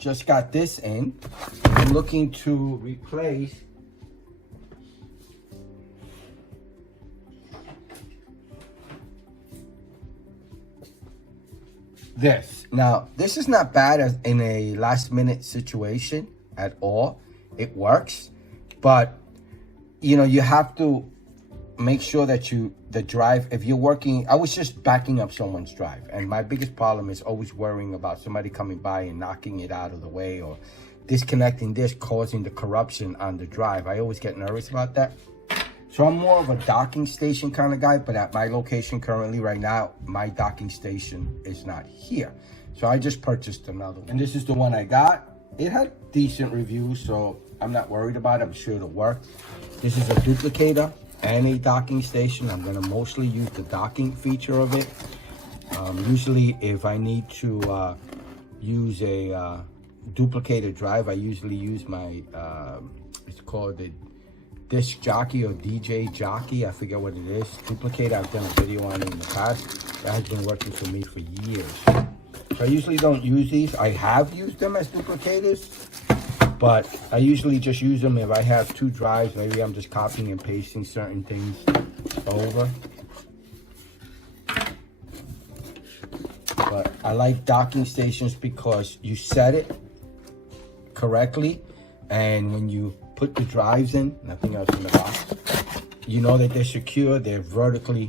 just got this in. I'm looking to replace this. Now, this is not bad as in a last minute situation at all. It works, but you know, you have to make sure that the drive, if you're working, I was just backing up someone's drive, and my biggest problem is always worrying about somebody coming by and knocking it out of the way or disconnecting this, causing the corruption on the drive. I always get nervous about that. So I'm more of a docking station kind of guy, but at my location currently right now, my docking station is not here. So I just purchased another one. And this is the one I got. It had decent reviews, so I'm not worried about it. I'm sure it'll work. This is a duplicator and a docking station. I'm gonna mostly use the docking feature of it. Usually if I need to use a duplicated drive, I usually use my, it's called the disc jockey or DJ jockey. I forget what it is. Duplicator, I've done a video on it in the past. That has been working for me for years. So I usually don't use these. I have used them as duplicators, but I usually just use them if I have two drives. Maybe I'm just copying and pasting certain things over. But I like docking stations because you set it correctly, and when you put the drives in, nothing else in the box, you know that they're secure, they're vertical,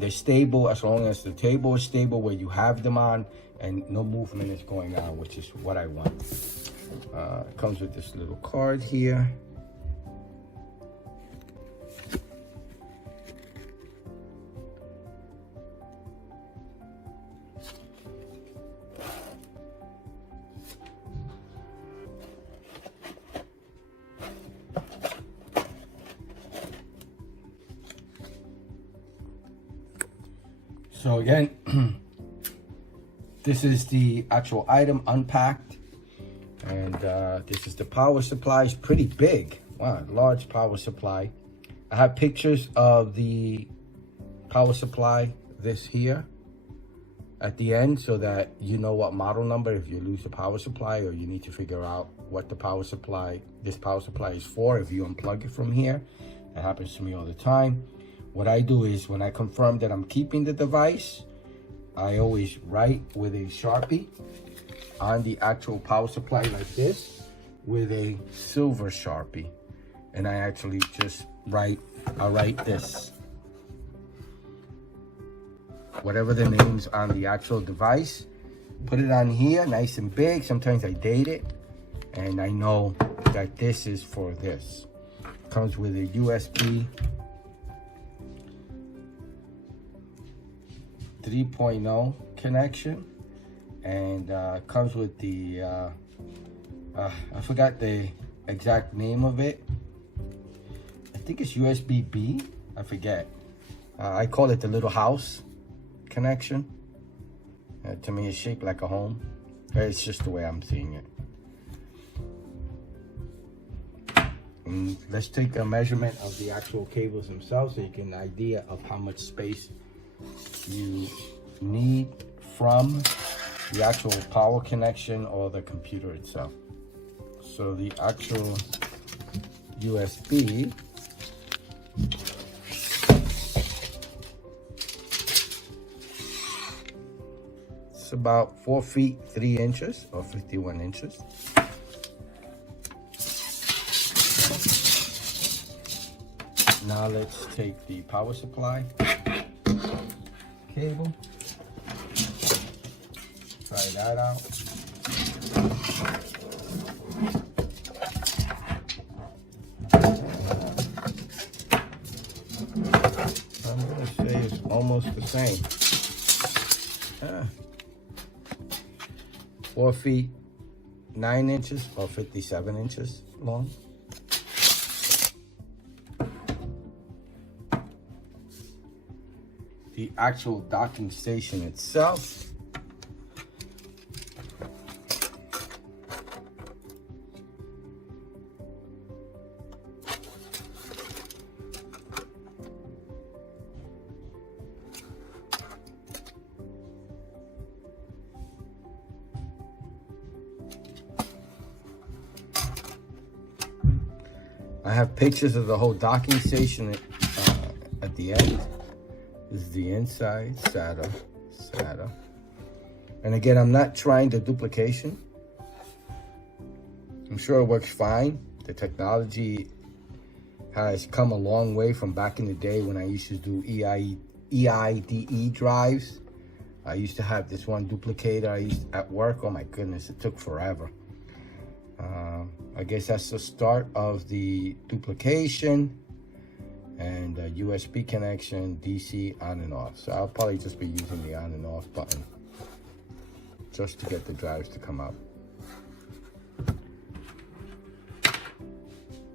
they're stable, as long as the table is stable where you have them on and no movement is going on, which is what I want. It comes with this little card here. So again, this is the actual item unpacked, and this is the power supply. It's pretty big. Wow, large power supply. I have pictures of the power supply, this here, at the end, so that you know what model number if you lose the power supply, or you need to figure out what the power supply, this power supply is for if you unplug it from here. That happens to me all the time. What I do is when I confirm that I'm keeping the device, I always write with a Sharpie on the actual power supply like this with a silver Sharpie. And I actually just write this. Whatever the name's on the actual device, put it on here nice and big. Sometimes I date it and I know that this is for this. Comes with a USB 3.0 connection, and comes with the I forgot the exact name of it. I think it's USB-B, I forget. I call it the little house connection. To me, it's shaped like a home. It's just the way I'm seeing it. And let's take a measurement of the actual cables themselves so you get an idea of how much space you need from the actual power connection or the computer itself. So the actual USB it's about 4 feet 3 inches or 51 inches. Now let's take the power supply cable, try that out. I'm gonna say it's almost the same. 4 feet 9 inches or 57 inches long. The actual docking station itself I have pictures of the whole docking station at the end. This is the inside, SATA. And again, I'm not trying the duplication. I'm sure it works fine. The technology has come a long way from back in the day when I used to do EIDE drives. I used to have this one duplicator at work. Oh my goodness, it took forever. I guess that's the start of the duplication and USB connection, DC on and off. So I'll probably just be using the on and off button just to get the drives to come out.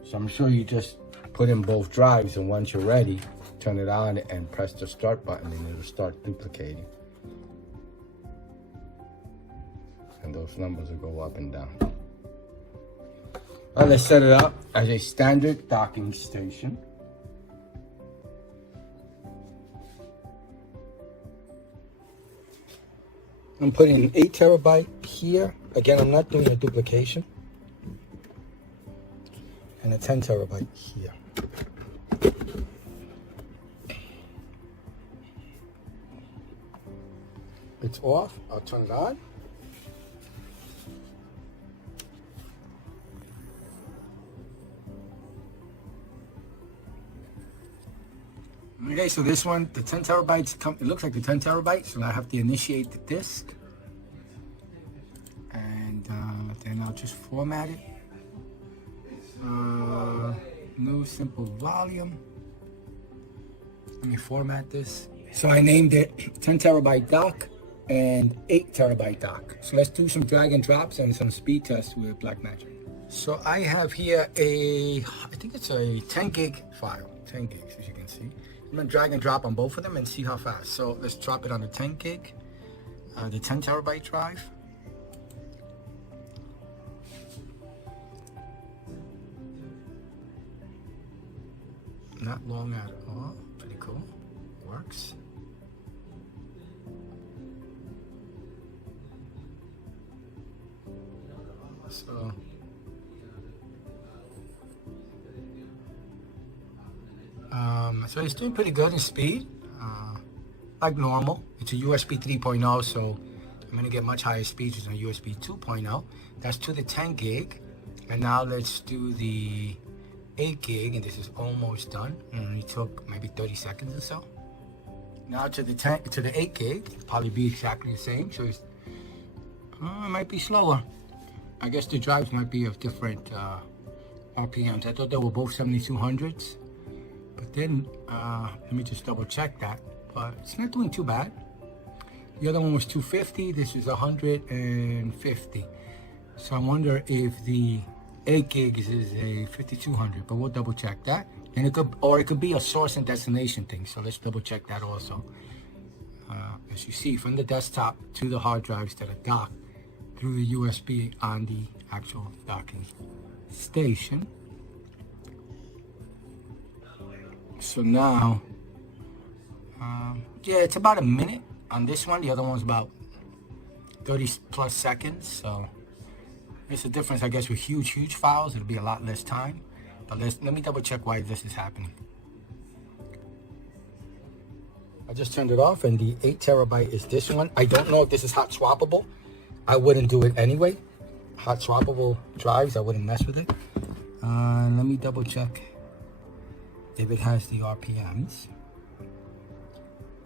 So I'm sure you just put in both drives, and once you're ready, turn it on and press the start button and it'll start duplicating. And those numbers will go up and down. Let's set it up as a standard docking station. I'm putting an 8 terabyte here. Again, I'm not doing a duplication. And a 10 terabyte here. It's off. I'll turn it on. Okay, so this one, the 10 terabytes, it looks like the 10 terabytes, so I have to initiate the disk. And then I'll just format it. New simple volume. Let me format this. So I named it 10 terabyte dock and 8 terabyte dock. So let's do some drag and drops and some speed tests with Blackmagic. So I have here I think it's a 10 gig file, 10 gigs as you can see. I'm gonna drag and drop on both of them and see how fast. So let's drop it on the 10 gig, the 10 terabyte drive. Not long at all, pretty cool, works. So it's doing pretty good in speed, like normal. It's a USB 3.0, so I'm gonna get much higher speeds than a USB 2.0. That's to the 10 gig. And now let's do the 8 gig, and this is almost done. It only took maybe 30 seconds or so. Now to the 8 gig, it'll probably be exactly the same. So it might be slower. I guess the drives might be of different RPMs. I thought they were both 7200s. But then, let me just double check that. But it's not doing too bad. The other one was 250. This is 150. So I wonder if the 8 gigs is a 5200. But we'll double check that. And it could be a source and destination thing. So let's double check that also. As you see, from the desktop to the hard drives that are docked through the USB on the actual docking station. So now, yeah, it's about a minute on this one. The other one's about 30 plus seconds. So it's a difference, I guess, with huge files. It'll be a lot less time. But let me double check why this is happening. I just turned it off, and the 8 terabyte is this one. I don't know if this is hot swappable. I wouldn't do it anyway. Hot swappable drives, I wouldn't mess with it. Let me double check if it has the RPMs.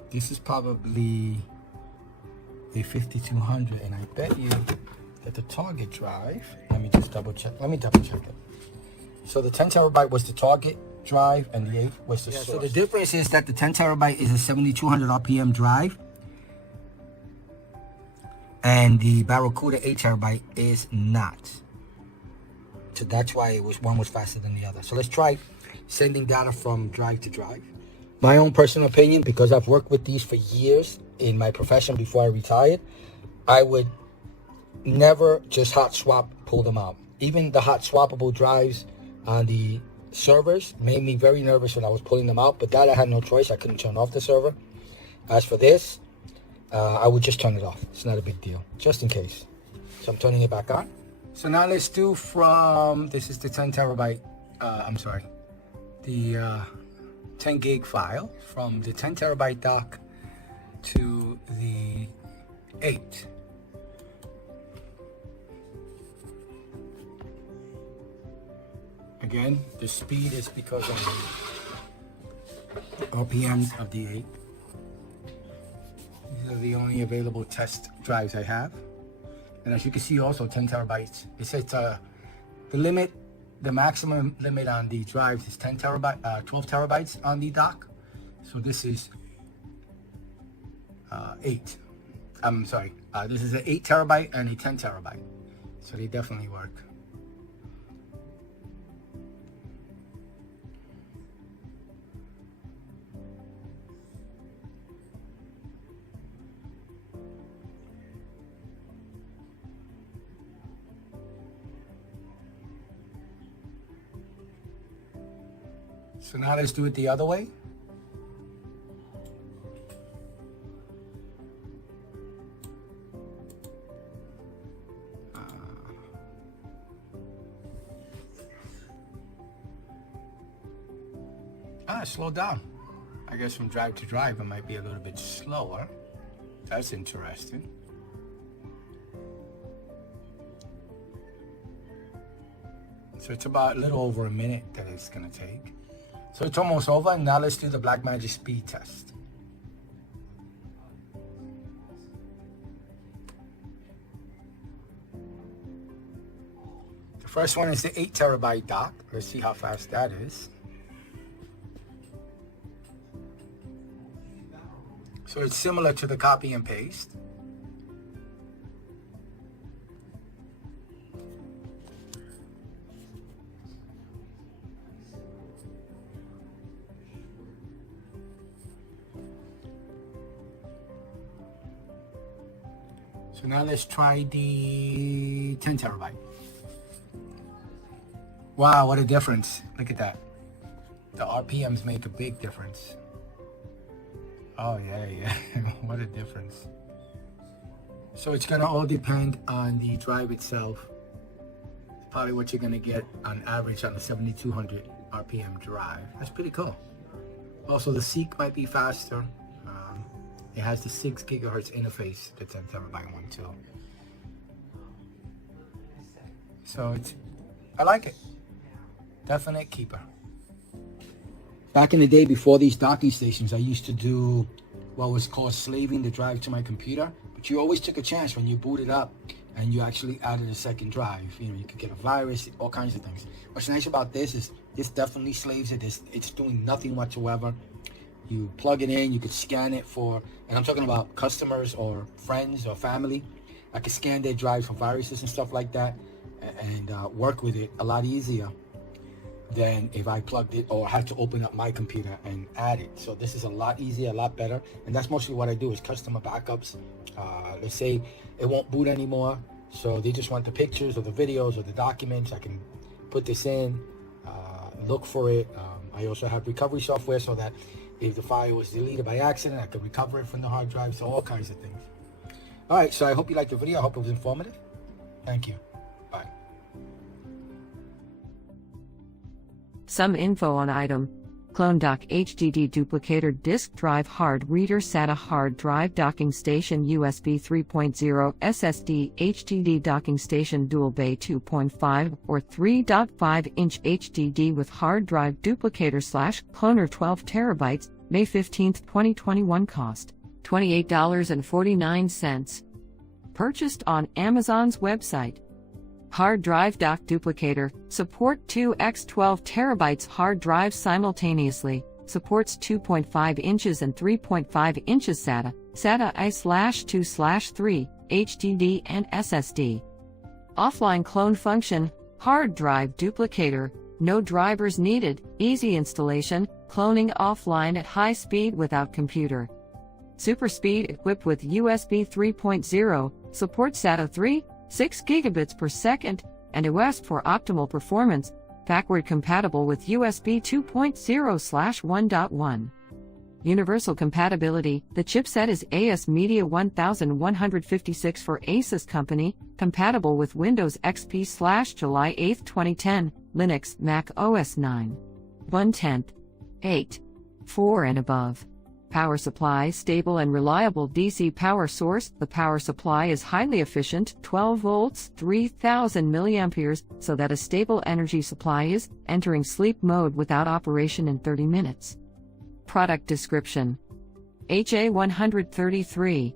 This is probably a 5200, and I bet you that the target drive, let me double check it. So the 10 terabyte was the target drive, and the 8 was the source. So the difference is that the 10 terabyte is a 7200 RPM drive, and the Barracuda 8 terabyte is not. So that's why one was faster than the other. So let's try sending data from drive to drive. My own personal opinion, because I've worked with these for years in my profession before I retired, I would never just hot swap, pull them out. Even the hot swappable drives on the servers made me very nervous when I was pulling them out, but that I had no choice. I couldn't turn off the server. As for this, I would just turn it off. It's not a big deal, just in case. So I'm turning it back on. So now let's do this is the 10 terabyte the 10 gig file from the 10 terabyte dock to the 8. Again, the speed is because of the RPMs of the 8. These are the only available test drives I have. And as you can see, also 10 terabytes. It says the maximum limit on the drives is 12 terabytes on the dock. So this is 8. This is an 8 terabyte and a 10 terabyte. So they definitely work. So now let's do it the other way. Slow down. I guess from drive to drive it might be a little bit slower. That's interesting. So it's about a little over a minute that it's gonna take. So it's almost over. Now let's do the Blackmagic speed test. The first one is the 8 terabyte dock. Let's see how fast that is. So it's similar to the copy and paste. So now let's try the 10 terabyte. Wow, what a difference. Look at that. The RPMs make a big difference. Oh yeah. What a difference. So it's gonna all depend on the drive itself. It's probably what you're gonna get on average on the 7200 RPM drive. That's pretty cool. Also the Seek might be faster. It has the 6 gigahertz interface, the 10 terabyte one too. So I like it. Definite keeper. Back in the day before these docking stations, I used to do what was called slaving the drive to my computer. But you always took a chance when you booted up and you actually added a second drive. You know, you could get a virus, all kinds of things. What's nice about this is this definitely slaves it. It's doing nothing whatsoever. You plug it in, you could scan it for, and I'm talking about customers or friends or family. I could scan their drives for viruses and stuff like that and work with it a lot easier than if I plugged it or had to open up my computer and add it. So this is a lot easier, a lot better. And that's mostly what I do is customer backups. Let's say it won't boot anymore. So they just want the pictures or the videos or the documents. I can put this in, look for it. I also have recovery software so that if the file was deleted by accident, I could recover it from the hard drive. So all kinds of things. All right, so I hope you liked the video. I hope it was informative. Thank you. Bye. Some info on item. Clone Dock HDD duplicator disk drive hard reader SATA hard drive docking station USB 3.0 SSD HDD docking station dual bay 2.5 or 3.5 inch HDD with hard drive duplicator / cloner 12 terabytes, May 15, 2021 cost $28.49. Purchased on Amazon's website. Hard drive dock duplicator, support 2x 12 terabytes hard drive simultaneously, supports 2.5 inches and 3.5 inches SATA, SATA I/2/3, HDD and SSD. Offline clone function, hard drive duplicator, no drivers needed, easy installation, cloning offline at high speed without computer. Super speed equipped with USB 3.0, supports SATA 3, 6 gigabits per second, and OS for optimal performance, backward compatible with USB 2.0/1.1. Universal compatibility, the chipset is AS Media 1156 for Asus Company, compatible with Windows XP July 8, 2010, Linux, Mac OS 9. 1/10. 8. 4 and above. Power supply, stable and reliable DC power source. The power supply is highly efficient, 12 volts, 3000 milliamperes, so that a stable energy supply is entering sleep mode without operation in 30 minutes. Product description: HA133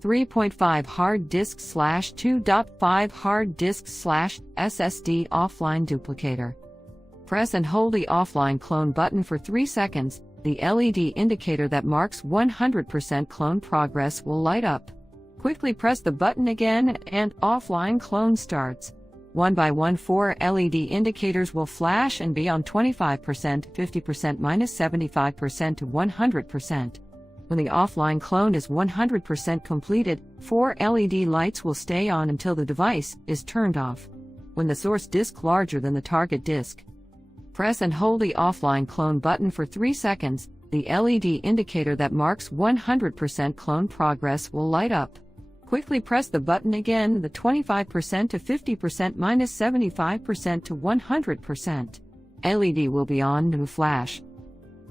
3.5 hard disk / 2.5 hard disk / SSD offline duplicator. Press and hold the offline clone button for 3 seconds. The LED indicator that marks 100% clone progress will light up. Quickly press the button again and offline clone starts. One by one, 4 LED indicators will flash and be on 25%, 50%, -75% to 100%. When the offline clone is 100% completed, 4 LED lights will stay on until the device is turned off. When the source disk larger than the target disk, press and hold the offline clone button for 3 seconds. The LED indicator that marks 100% clone progress will light up. Quickly press the button again, the 25% to 50%, -75% to 100%. LED will be on and flash.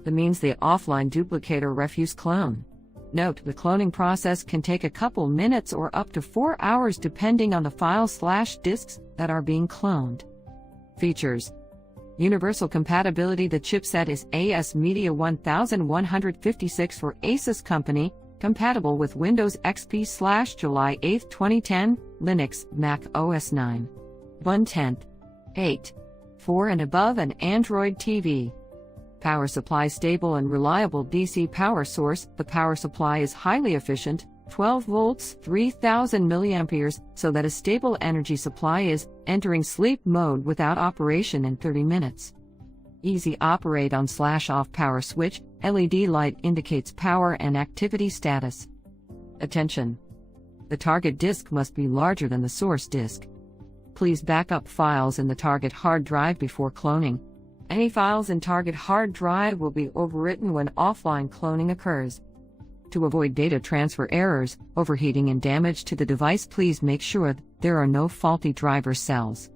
That means the offline duplicator refuse clone. Note, the cloning process can take a couple minutes or up to 4 hours depending on the files/disks that are being cloned. Features: Universal compatibility, the chipset is AS Media 1156 for Asus Company, compatible with Windows XP July 8, 2010, Linux, Mac OS 9. 1/10. 8. 4 and above, and Android TV. Power supply, stable and reliable DC power source. The power supply is highly efficient, 12 volts, 3000 milliamperes, so that a stable energy supply is entering sleep mode without operation in 30 minutes. Easy operate on/off power switch. LED light indicates power and activity status. Attention! The target disk must be larger than the source disk. Please back up files in the target hard drive before cloning. Any files in target hard drive will be overwritten when offline cloning occurs. To avoid data transfer errors, overheating and damage to the device, please make sure there are no faulty driver cells.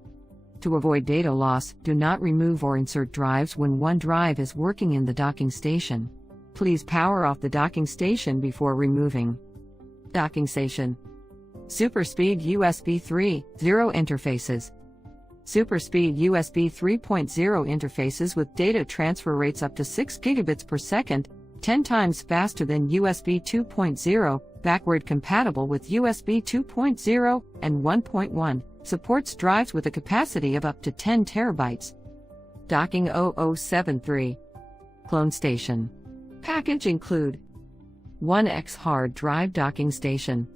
To avoid data loss, do not remove or insert drives when one drive is working in the docking station. Please power off the docking station before removing. Docking station. Super Speed USB 3.0 interfaces. Super Speed USB 3.0 interfaces with data transfer rates up to 6 gigabits per second, 10 times faster than USB 2.0, backward compatible with USB 2.0 and 1.1. Supports drives with a capacity of up to 10 terabytes. Docking 0073. Clone station. Package include 1X hard drive docking station,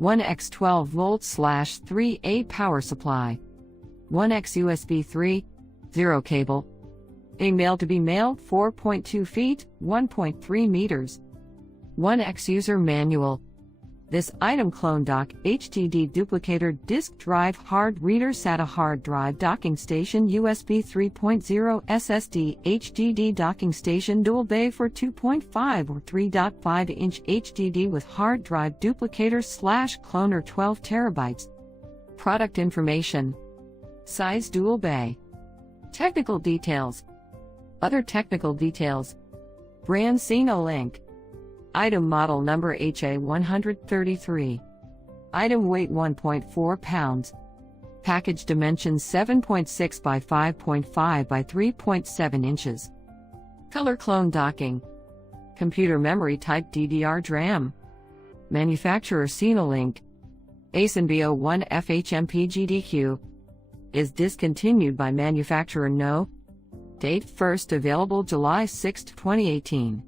1X 12 volts / 3A power supply, 1X USB 3.0 cable, a male to be male 4.2 feet, 1.3 meters, 1X user manual. This item: clone dock, HDD duplicator, disk drive, hard reader, SATA hard drive docking station, USB 3.0 SSD, HDD docking station, dual bay for 2.5 or 3.5 inch HDD with hard drive duplicator / cloner 12 terabytes. Product information. Size: dual bay. Technical details. Other technical details. Brand: Link. Item model number HA133. Item weight 1.4 pounds. Package dimensions 7.6 by 5.5 by 3.7 inches. Color: clone docking. Computer memory type: DDR DRAM. Manufacturer: Link. ASIN-B01 FHMPGDQ. Is discontinued by manufacturer. No. Date: first available July 6, 2018.